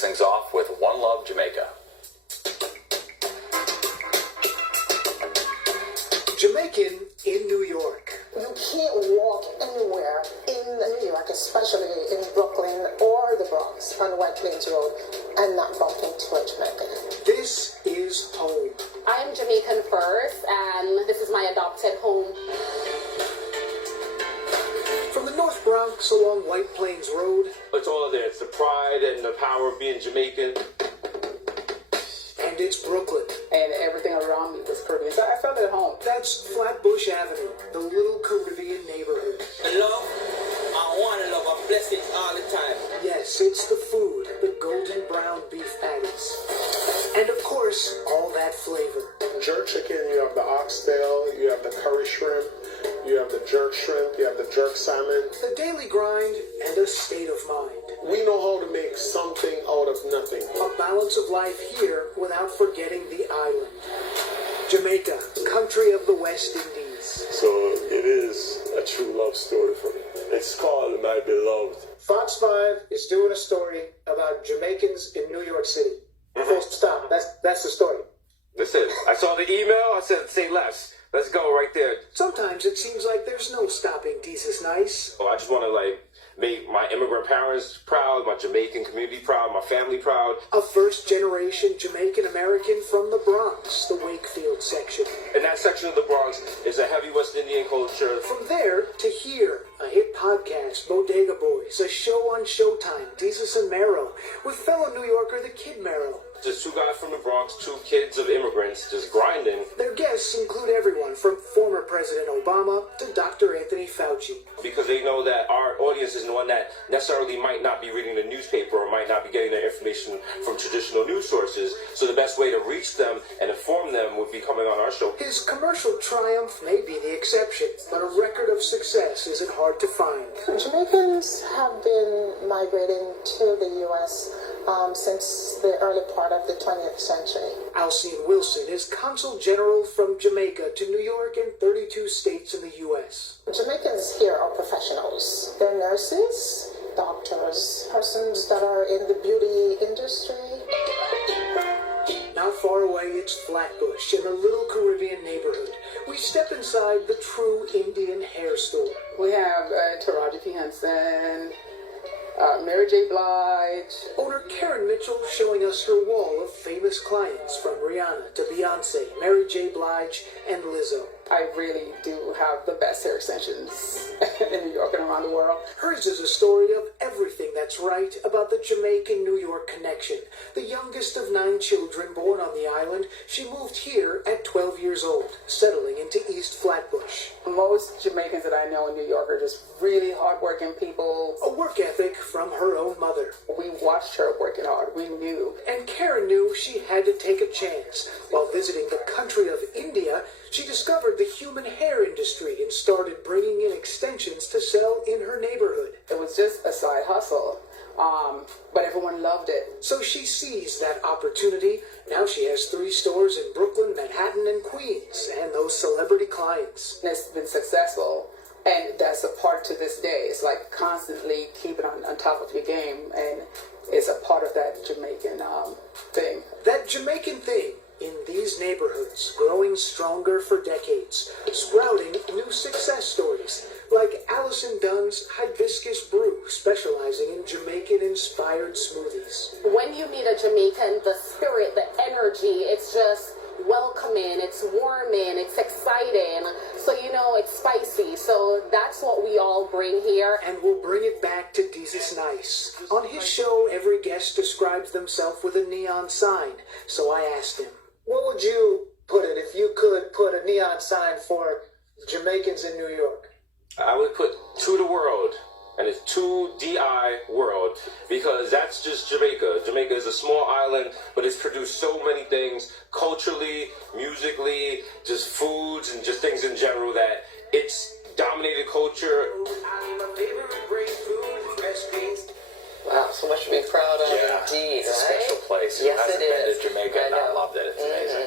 kicks things off with One Love Jamaica. Jamaican in New York. You can't walk anywhere in New York, especially in Brooklyn or the Bronx on White Plains Road, and not bump into a Jamaican. This is home. I am Jamaican first, and this is my adopted home. From the North Bronx along White Plains Road. It's all there. It's the pride and the power of being Jamaican. And it's Brooklyn. And everything around me was Caribbean, so I felt at home. That's Flatbush Avenue, the little Caribbean neighborhood. Love, I want to love, I bless it all the time. Yes, it's the food, the golden brown beef patties. And of course, all that flavor. Jerk chicken, you have the oxtail, you have the curry shrimp, you have the jerk shrimp, you have the jerk salmon. The daily grind and a state of mind. We know how to make something out of nothing. A balance of life here without forgetting the island. Jamaica, country of the West Indies. So it is a true love story for me. It's called My Beloved. Fox 5 is doing a story about Jamaicans in New York City. Full stop. That's the story. Listen, I saw the email. I said, say less. Let's go right there. Sometimes it seems like there's no stopping Jesus Nice. I just want to, make my immigrant parents proud, my Jamaican community proud, my family proud. A first-generation Jamaican-American from the Bronx, the Wakefield section. In that section of the Bronx is a heavy West Indian culture. From there to here, a hit podcast, Bodega Boys, a show on Showtime, Jesus and Marrow, with fellow New Yorker, the Kid Marrow. Just two guys from the Bronx, two kids of immigrants, just grinding. Their guests include everyone from former President Obama to Dr. Anthony Fauci. Because they know that our audience is one that necessarily might not be reading the newspaper or might not be getting their information from traditional news sources. So the best way to reach them and inform them would be coming on our show. His commercial triumph may be the exception, but a record of success isn't hard to find. Jamaicans have been migrating to the U.S. Since the early part of the 20th century. Alcine Wilson is Consul General from Jamaica to New York and 32 states in the U.S. Jamaicans here are professionals. They're nurses, doctors, persons that are in the beauty industry. Not far away, it's Flatbush in a little Caribbean neighborhood. We step inside the true Indian hair store. We have Taraji P. Henson, Mary J. Blige. Owner Karen Mitchell showing us her wall of famous clients from Rihanna to Beyonce, Mary J. Blige, and Lizzo. I really do have the best hair extensions in New York and around the world. Hers is a story of everything that's right about the Jamaican-New York connection. The youngest of 9 children born on the island, she moved here at 12 years old, settling into East Flatbush. Most Jamaicans that I know in New York are just really hardworking people. A work ethic from her own mother. We watched her working hard. We knew. And Karen knew she had to take a chance. While visiting the country of India, she discovered the human hair industry and started bringing in extensions to sell in her neighborhood. It was just a side hustle, but everyone loved it. So she seized that opportunity. Now she has 3 stores in Brooklyn, Manhattan, and Queens, and those celebrity clients. It's been successful, and that's a part to this day. It's like constantly keeping on top of your game, and it's a part of that Jamaican thing. That Jamaican thing. In these neighborhoods, growing stronger for decades, sprouting new success stories, like Allison Dunn's Hibiscus Brew, specializing in Jamaican-inspired smoothies. When you meet a Jamaican, the spirit, the energy, it's just welcoming, it's warming, it's exciting. So, it's spicy. So that's what we all bring here. And we'll bring it back to Jesus Nice. On his show, every guest describes themselves with a neon sign. So I asked him, what would you put it if you could put a neon sign for Jamaicans in New York? I would put to the world, and it's to DI world, because that's just Jamaica. Jamaica is a small island, but it's produced so many things, culturally, musically, just foods, and just things in general, that it's dominated culture. Wow, so much to be proud of. Yeah, Indeed, it's a special place. Yes, Who hasn't it been is. to Jamaica and not loved it? It's amazing.